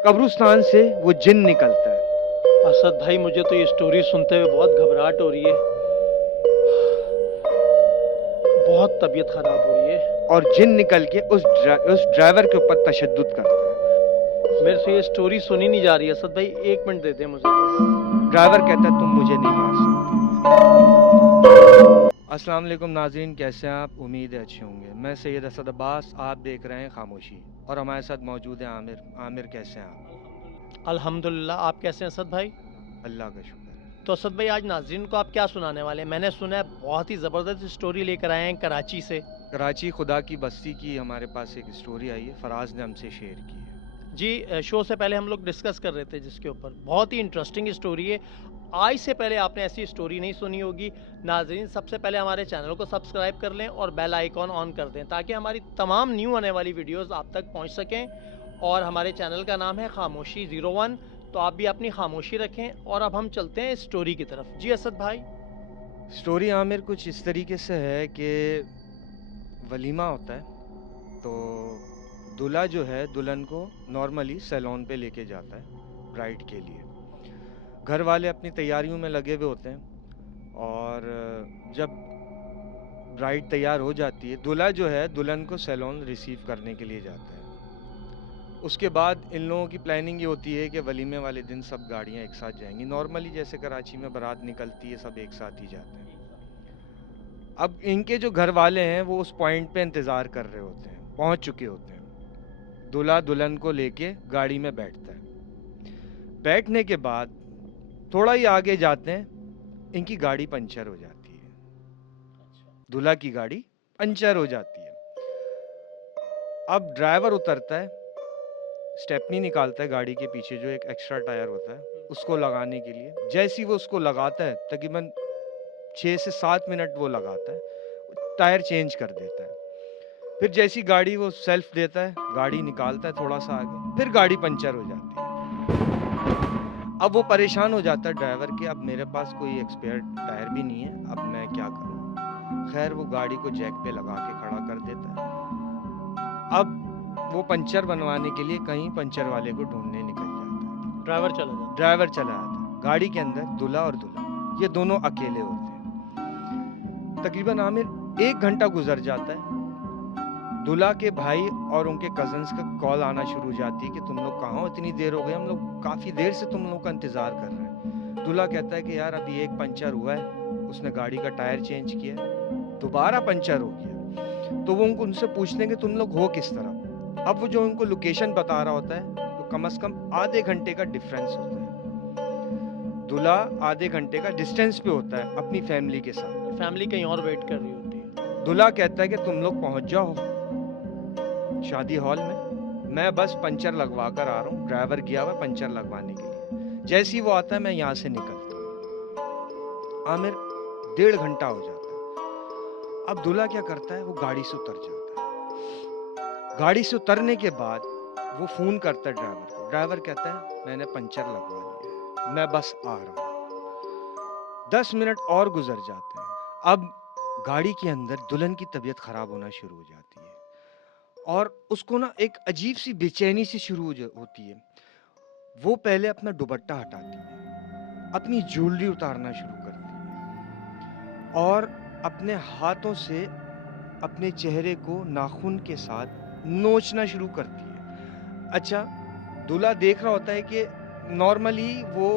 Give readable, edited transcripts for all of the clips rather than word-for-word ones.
कब्रिस्तान से वो जिन निकलता है। असद भाई, मुझे तो ये स्टोरी सुनते हुए बहुत घबराहट हो रही है। बहुत तबीयत खराब हो रही है। और जिन निकल के उस ड्राइवर के ऊपर तशद्दुद करता है। मेरे से ये स्टोरी सुनी नहीं जा रही है। असद भाई, 1 मिनट दे दे मुझे बस। ड्राइवर कहता है तुम मुझे नहीं मार सकते। अस्सलाम वालेकुम नाज़रीन, कैसे हैं आप? उम्मीद है अच्छे होंगे। मैं सैयद असद अब्बास, आप देख रहे हैं खामोशी, और हमारे साथ मौजूद है आमिर। आमिर, कैसे हैं आप? अल्हम्दुलिल्लाह। आप कैसे हैं असद भाई? अल्लाह का शुक्र है। तो असद भाई, आज नाज़रीन को आप क्या सुनाने वाले हैं? मैंने सुना है बहुत ही ज़बरदस्त स्टोरी लेकर आए हैं कराची से। कराची खुदा की बस्ती की हमारे पास एक स्टोरी आई है, फराज ने हमसे शेयर की है। जी, शो से पहले हम लोग डिस्कस कर रहे थे जिसके ऊपर बहुत ही इंटरेस्टिंग स्टोरी है। आज से पहले आपने ऐसी स्टोरी नहीं सुनी होगी। नाजरीन, सबसे पहले हमारे चैनल को सब्सक्राइब कर लें और बेल आइकॉन ऑन कर दें ताकि हमारी तमाम न्यू आने वाली वीडियोस आप तक पहुंच सकें। और हमारे चैनल का नाम है खामोशी 01, तो आप भी अपनी खामोशी रखें। और अब हम चलते हैं स्टोरी की तरफ। जी असद भाई। स्टोरी आमिर कुछ इस तरीके से है कि वलीमा होता है, तो दूल्हा जो है दुल्हन को नॉर्मली सैलून पे लेके जाता है ब्राइड के लिए। घर वाले अपनी तैयारियों में लगे हुए होते हैं, और जब ब्राइड तैयार हो जाती है, दूल्हा जो है दुल्हन को सैलून रिसीव करने के लिए जाता है। उसके बाद इन लोगों की प्लानिंग ये होती है कि वलीमे वाले दिन सब गाड़ियाँ एक साथ जाएंगी, नॉर्मली जैसे कराची में बारात निकलती है सब एक साथ ही जाते हैं। अब इनके जो घर वाले हैं वो उस पॉइंट पे इंतज़ार कर रहे होते हैं, पहुंच चुके होते हैं। दूल्हा दुल्हन को लेके गाड़ी में बैठता है। बैठने के बाद थोड़ा ही आगे जाते हैं, इनकी गाड़ी पंचर हो जाती है। दूल्हा की गाड़ी पंचर हो जाती है। अब ड्राइवर उतरता है, स्टेपनी निकालता है गाड़ी के पीछे जो एक एक्स्ट्रा टायर होता है उसको लगाने के लिए। जैसे ही वो उसको लगाता है, तकरीबन 6 से 7 मिनट वो लगाता है, टायर चेंज कर देता है। फिर जैसी गाड़ी वो सेल्फ देता है, गाड़ी निकालता है थोड़ा सा आगे, फिर गाड़ी पंचर हो जाती है। अब वो परेशान हो जाता है ड्राइवर कि अब मेरे पास कोई एक्सपेयर टायर भी नहीं है, अब मैं क्या करूं। खैर वो गाड़ी को जैक पे लगा के खड़ा कर देता है। अब वो पंचर बनवाने के लिए कहीं पंचर वाले को ढूंढने निकल जाता ड्राइवर चला है। जाता ड्राइवर चला जाता है। गाड़ी के अंदर दूल्हा और दुल्हन ये दोनों अकेले होते हैं। तकरीबन आमिर 1 घंटा गुजर जाता है। दूल्हा के भाई और उनके कजन्स का कॉल आना शुरू हो जाती है कि तुम लोग कहाँ हो, इतनी देर हो गई, हम लोग काफ़ी देर से तुम लोग का इंतज़ार कर रहे हैं। दूल्हा कहता है कि यार अभी एक पंचर हुआ है, उसने गाड़ी का टायर चेंज किया, दोबारा पंचर हो गया। तो वो उनसे पूछते हैं कि तुम लोग हो किस तरफ। अब वो जो उनको लोकेशन बता रहा होता है तो कम से कम आधे घंटे का डिफरेंस होता है। दूल्हा आधे घंटे का डिस्टेंस पे होता है अपनी फैमिली के साथ। है। फैमिली कहीं और वेट कर रही होती है। दूल्हा कहता है कि तुम लोग पहुंच जाओ शादी हॉल में, मैं बस पंचर लगवा कर आ रहा हूँ। ड्राइवर गया हुआ पंचर लगवाने के लिए। जैसे ही वो आता है मैं यहाँ से निकलता हूँ। आमिर 1.5 घंटा हो जाता है। अब दूल्हा क्या करता है, वो गाड़ी से उतर जाता है। गाड़ी से उतरने के बाद वो फोन करता है ड्राइवर को। ड्राइवर कहता है मैंने पंचर लगवा लिया है, मैं बस आ रहा हूँ। 10 मिनट और गुजर जाते हैं। अब गाड़ी के अंदर दुल्हन की तबीयत खराब होना शुरू हो जाती है, और उसको ना एक अजीब सी बेचैनी सी शुरू होती है। वो पहले अपना दुपट्टा हटाती है, अपनी ज्वेलरी उतारना शुरू करती है, और अपने हाथों से अपने चेहरे को नाखून के साथ नोचना शुरू करती है। अच्छा, दूल्हा देख रहा होता है कि नॉर्मली वो,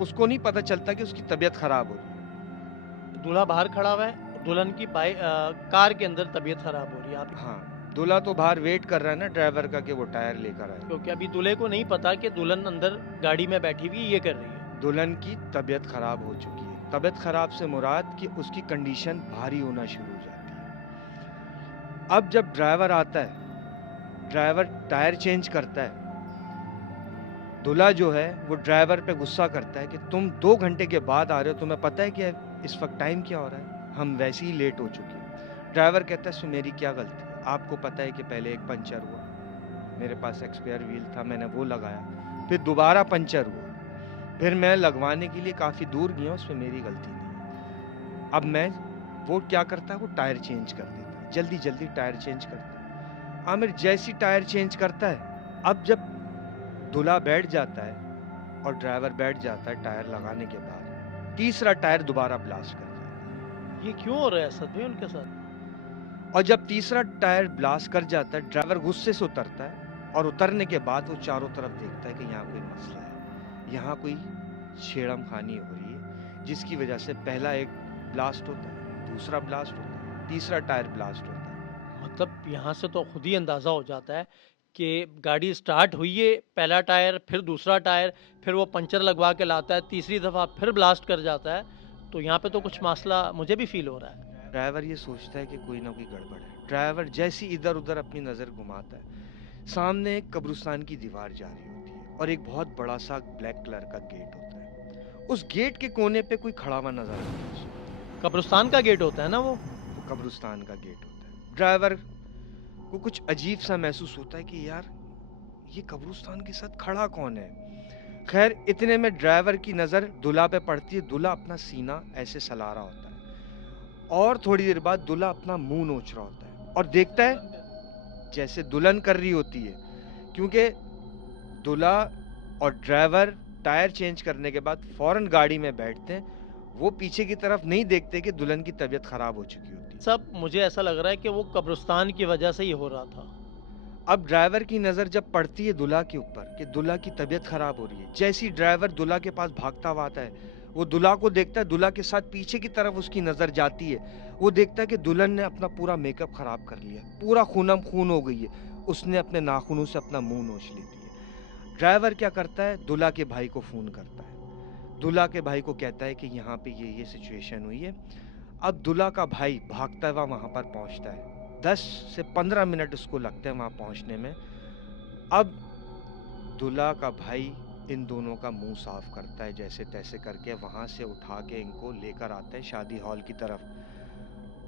उसको नहीं पता चलता कि उसकी तबीयत खराब हो रही है। दूल्हा बाहर खड़ा हुआ है, दुल्हन की कार के अंदर तबीयत खराब हो रही है। आप हाँ, दूल्हा तो बाहर वेट कर रहा है ना ड्राइवर का कि वो टायर लेकर आए। क्योंकि अभी दूल्हे को नहीं पता कि दुल्हन अंदर गाड़ी में बैठी हुई ये कर रही है। दुल्हन की तबीयत खराब हो चुकी है। तबीयत खराब से मुराद कि उसकी कंडीशन भारी होना शुरू हो जाती है। अब जब ड्राइवर आता है, ड्राइवर टायर चेंज करता है, दूल्हा जो है वो ड्राइवर पे गुस्सा करता है कि तुम 2 घंटे के बाद आ रहे हो, तुम्हें पता है कि इस वक्त टाइम क्या हो रहा है, हम वैसे ही लेट हो चुके हैं। ड्राइवर कहता है इसमें मेरी क्या गलती है, आपको पता है कि पहले एक पंचर हुआ, मेरे पास एक्सपायर व्हील था, मैंने वो लगाया, फिर दोबारा पंचर हुआ, फिर मैं लगवाने के लिए काफ़ी दूर गया, उसमें मेरी गलती नहीं। अब मैं, वो क्या करता है, वो टायर चेंज कर देता है, जल्दी जल्दी टायर चेंज करता है। आमिर जैसी टायर चेंज करता है, अब जब दूल्हा बैठ जाता है और ड्राइवर बैठ जाता है टायर लगाने के बाद, तीसरा टायर दोबारा ब्लास्ट कर जाता ये क्यों हो रहा है असद भाई उनके साथ? है। और जब तीसरा टायर ब्लास्ट कर जाता है, ड्राइवर गुस्से से उतरता है और उतरने के बाद वो चारों तरफ देखता है कि यहाँ कोई मसला है, यहाँ कोई छेड़खानी हो रही है, जिसकी वजह से पहला एक ब्लास्ट होता है, दूसरा ब्लास्ट होता है, तीसरा टायर ब्लास्ट होता है। मतलब यहाँ से तो खुद ही अंदाज़ा हो जाता है कि गाड़ी स्टार्ट हुई है, पहला टायर, फिर दूसरा टायर, फिर वो पंचर लगवा के लाता है, तीसरी दफ़ा फिर ब्लास्ट कर जाता है। तो यहाँ पे तो कुछ मसला मुझे भी फील हो रहा है। ड्राइवर ये सोचता है कि कोई ना कोई गड़बड़ है। ड्राइवर जैसे इधर उधर अपनी नज़र घुमाता है, सामने एक कब्रिस्तान की दीवार जा रही होती है और एक बहुत बड़ा सा ब्लैक कलर का गेट होता है। उस गेट के कोने पे कोई खड़ा हुआ नजर आता है उसको। कब्रिस्तान का गेट होता है ना वो? वो कब्रिस्तान का गेट होता है। ड्राइवर को कुछ अजीब सा महसूस होता है कि यार ये कब्रिस्तान के साथ खड़ा कौन है। खैर इतने में ड्राइवर की नज़र दूल्हा पे पड़ती है। दूल्हा अपना सीना ऐसे सला रहा होता है और थोड़ी देर बाद दूल्हा अपना मुंह नोच रहा होता है और देखता है जैसे दुल्हन कर रही होती है, क्योंकि दूल्हा और ड्राइवर टायर चेंज करने के बाद फौरन गाड़ी में बैठते हैं। वो पीछे की तरफ नहीं देखते कि दुल्हन की तबीयत खराब हो चुकी होती है। सब मुझे ऐसा लग रहा है कि वो कब्रिस्तान की वजह से ही हो रहा था। अब ड्राइवर की नज़र जब पड़ती है दूल्हा के ऊपर कि दूल्हा की तबीयत खराब हो रही है, जैसी ड्राइवर दूल्हा के पास भागता हुआ आता है, वो दूल्हा को देखता है, दूल्हा के साथ पीछे की तरफ उसकी नज़र जाती है। वो देखता है कि दुल्हन ने अपना पूरा मेकअप खराब कर लिया, पूरा खूनम खून हो गई है, उसने अपने नाखूनों से अपना मुंह नोच लेती है। ड्राइवर क्या करता है, दूल्हा के भाई को फ़ोन करता है। दूल्हा के भाई को कहता है कि यहाँ पे ये सिचुएशन हुई है। अब दूल्हा का भाई भागता हुआ वहाँ पर पहुँचता है। 10 से 15 मिनट उसको लगते हैं वहाँ पहुँचने में। अब दूल्हा का भाई इन दोनों का मुंह साफ करता है, जैसे तैसे करके वहाँ से उठा के इनको लेकर आता है शादी हॉल की तरफ।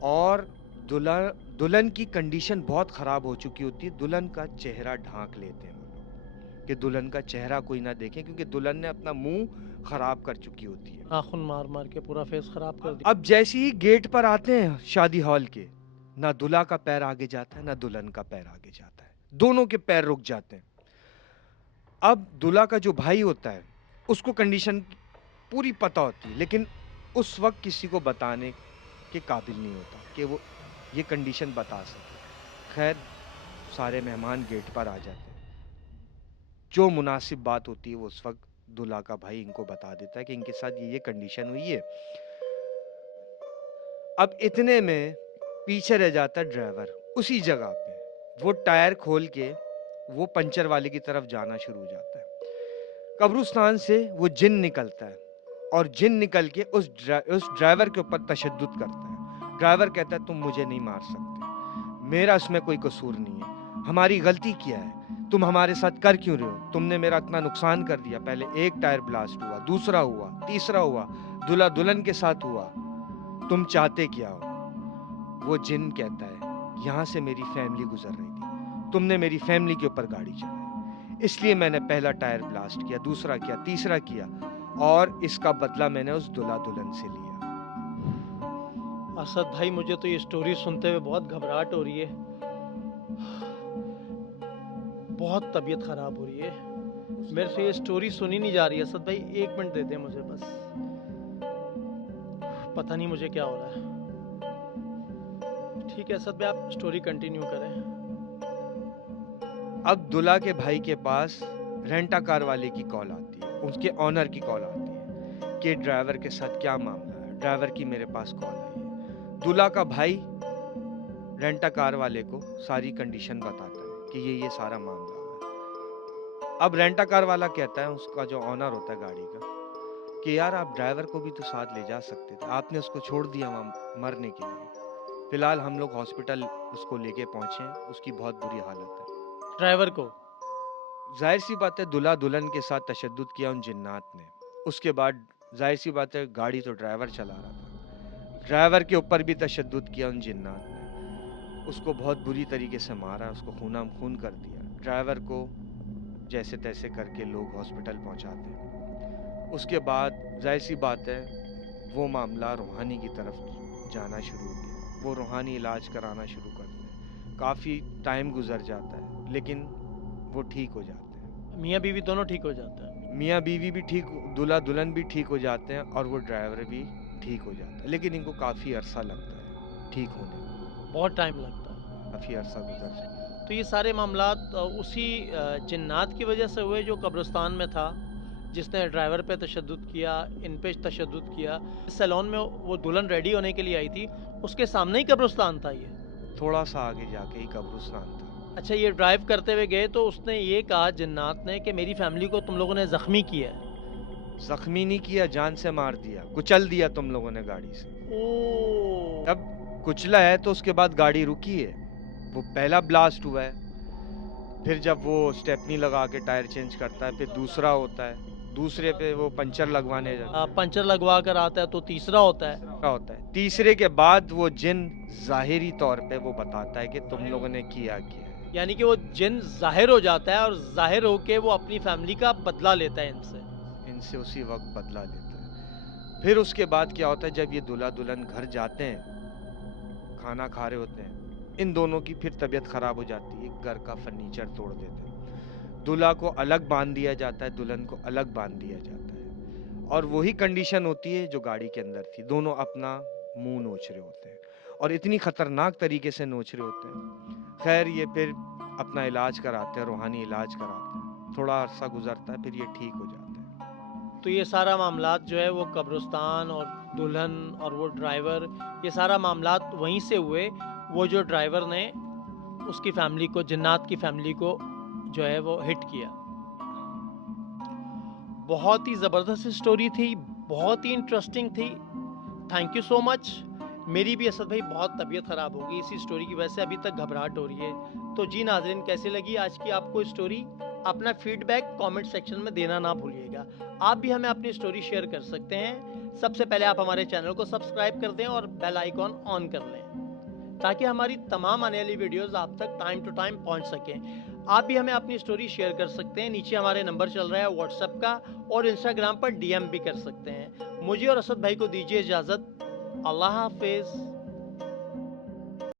और दुल्हन की कंडीशन बहुत ख़राब हो चुकी होती है। दुल्हन का चेहरा ढांक लेते हैं वो लोग कि दुल्हन का चेहरा कोई ना देखे, क्योंकि दुल्हन ने अपना मुंह खराब कर चुकी होती है। नाखून मार मार के पूरा फेस खराब कर दिया। अब जैसे ही गेट पर आते हैं शादी हॉल के, ना दूल्हा का पैर आगे जाता है ना दुल्हन का पैर आगे जाता है, दोनों के पैर रुक जाते हैं। अब दूल्हा का जो भाई होता है उसको कंडीशन पूरी पता होती है, लेकिन उस वक्त किसी को बताने के काबिल नहीं होता कि वो ये कंडीशन बता सके। खैर सारे मेहमान गेट पर आ जाते हैं। जो मुनासिब बात होती है वो उस वक्त दूल्हा का भाई इनको बता देता है कि इनके साथ ये कंडीशन हुई है। अब इतने में पीछे रह जाता है ड्राइवर उसी जगह पे। वो टायर खोल के वो पंचर वाले की तरफ जाना शुरू हो जाता है। कब्रिस्तान से वो जिन निकलता है और जिन निकल के उस ड्राइवर के ऊपर तशद्दुद करता है। ड्राइवर कहता है तुम मुझे नहीं मार सकते, मेरा इसमें कोई कसूर नहीं है, हमारी गलती क्या है, तुम हमारे साथ कर क्यों रहे हो, तुमने मेरा इतना नुकसान कर दिया। पहले एक टायर ब्लास्ट हुआ, दूसरा हुआ, तीसरा हुआ, दूल्हा दुल्हन के साथ हुआ, तुम चाहते क्या हो। वो जिन कहता है यहाँ से मेरी फैमिली गुजर रही थी, तुमने मेरी फैमिली के ऊपर गाड़ी चलाई, इसलिए मैंने पहला टायर ब्लास्ट किया, दूसरा किया, तीसरा किया, और इसका बदला मैंने उस दूल्हा दुल्हन से लिया। असद भाई मुझे तो ये स्टोरी सुनते हुए बहुत घबराहट हो रही है, बहुत तबीयत खराब हो रही है। मेरे से ये स्टोरी सुनी नहीं जा रही है। असद भाई 1 मिनट दे दे मुझे बस, पता नहीं मुझे क्या हो रहा है। ठीक है असद भाई आप स्टोरी कंटिन्यू करें। अब दूल्हा के भाई के पास रेंटा कार वाले की कॉल आती है, उसके ऑनर की कॉल आती है कि ड्राइवर के साथ क्या मामला है। ड्राइवर की मेरे पास कॉल आई है। दूल्हा का भाई रेंटा कार वाले को सारी कंडीशन बताता है कि ये सारा मामला है। अब रेंटा कार वाला कहता है, उसका जो ऑनर होता है गाड़ी का, कि यार आप ड्राइवर को भी तो साथ ले जा सकते थे, आपने उसको छोड़ दिया वहाँ मरने के लिए। फिलहाल हम लोग हॉस्पिटल उसको लेके पहुंचे हैं, उसकी बहुत बुरी हालत है। ड्राइवर को जाहिर सी बात है दूल्हा दुल्हन के साथ तशद्दुद किया उन जिन्नात ने। उसके बाद जाहिर सी बात है गाड़ी तो ड्राइवर चला रहा था, ड्राइवर के ऊपर भी तशद्दुद किया उन जिन्नात ने। उसको बहुत बुरी तरीके से मारा, उसको खूनाम खून कर दिया। ड्राइवर को जैसे तैसे करके लोग हॉस्पिटल पहुंचाते हैं। उसके बाद जाहिर सी बात है वो मामला रूहानी की तरफ जाना शुरू हो गया। वो रूहानी इलाज कराना शुरू करते हैं। काफ़ी टाइम गुजर जाता है लेकिन वो ठीक हो जाते हैं। मियाँ बीवी दोनों ठीक हो जाता है। मियाँ बीवी भी ठीक, दूल्हा दुल्हन भी ठीक हो जाते हैं और वो ड्राइवर भी ठीक हो जाता है, लेकिन इनको काफ़ी अरसा लगता है ठीक होने में, बहुत टाइम लगता है। काफ़ी अरसा गुजर जाता है। तो ये सारे मामलात उसी जिन्नात की वजह से हुए जो कब्रिस्तान में था, जिसने ड्राइवर पे तशद्दुद किया, इन पे तशद्दुद किया। सैलून में वो दुल्हन रेडी होने के लिए आई थी, उसके सामने ही कब्रिस्तान था ये। थोड़ा सा आगे जाके ही कब्रिस्तान था। अच्छा, ये ड्राइव करते हुए गए तो उसने ये कहा जिन्नात ने कि मेरी फैमिली को तुम लोगों ने ज़ख्मी किया है। जख्मी नहीं किया, जान से मार दिया, कुचल दिया तुम लोगों ने गाड़ी से। ओह! तब कुचला है तो उसके बाद गाड़ी रुकी है, वो पहला ब्लास्ट हुआ है। फिर जब वो स्टेपनी लगा के टायर चेंज करता है, फिर दूसरा होता है, दूसरे पे वो पंचर लगवाने जाता है, पंचर लगवा कर आता है तो तीसरा होता है। तीसरा होता है, तीसरे के बाद वो जिन ज़ाहिरी तौर पे वो बताता है कि तुम लोगों ने किया क्या है। यानी कि वो जिन ज़ाहिर हो जाता है और ज़ाहिर होके वो अपनी फैमिली का बदला लेता है इनसे। इनसे उसी वक्त बदला लेता है। फिर उसके बाद क्या होता है, जब ये दूल्हा दुल्हन घर जाते हैं, खाना खा रहे होते हैं, इन दोनों की फिर तबीयत खराब हो जाती है, घर का फर्नीचर तोड़ देते हैं, दूल्हा को अलग बांध दिया जाता है, दुल्हन को अलग बांध दिया जाता है, और वही कंडीशन होती है जो गाड़ी के अंदर थी, दोनों अपना मुंह नोच रहे होते हैं और इतनी खतरनाक तरीके से नोच रहे होते हैं। खैर ये फिर अपना इलाज कराते हैं, रूहानी इलाज कराते हैं, थोड़ा अरसा गुजरता है, फिर ये ठीक हो जाते हैं। तो ये सारा मामलात जो है वो कब्रिस्तान और दुल्हन और वो ड्राइवर, ये सारा मामलात वहीं से हुए। वो जो ड्राइवर ने उसकी फैमिली को, जिन्नात की फैमिली को जो है वो हिट किया। बहुत ही ज़बरदस्त स्टोरी थी, बहुत ही इंटरेस्टिंग थी। Thank you so much. मेरी भी असद भाई बहुत तबीयत ख़राब हो गई इसी स्टोरी की वजह से, अभी तक घबराहट हो रही है। तो जी नाज़रीन, कैसी लगी आज की आपको स्टोरी? अपना फीडबैक कमेंट सेक्शन में देना ना भूलिएगा। आप भी हमें अपनी स्टोरी शेयर कर सकते हैं। सबसे पहले आप हमारे चैनल को सब्सक्राइब कर दें और बेल आइकॉन ऑन कर लें, ताकि हमारी तमाम आने वाली वीडियोस आप तक टाइम टू टाइम पहुंच सकें। आप भी हमें अपनी स्टोरी शेयर कर सकते हैं। नीचे हमारे नंबर चल रहा है व्हाट्सएप का, और इंस्टाग्राम पर डीएम भी कर सकते हैं। मुझे और असद भाई को दीजिए इजाज़त। अल्लाह हाफिज़।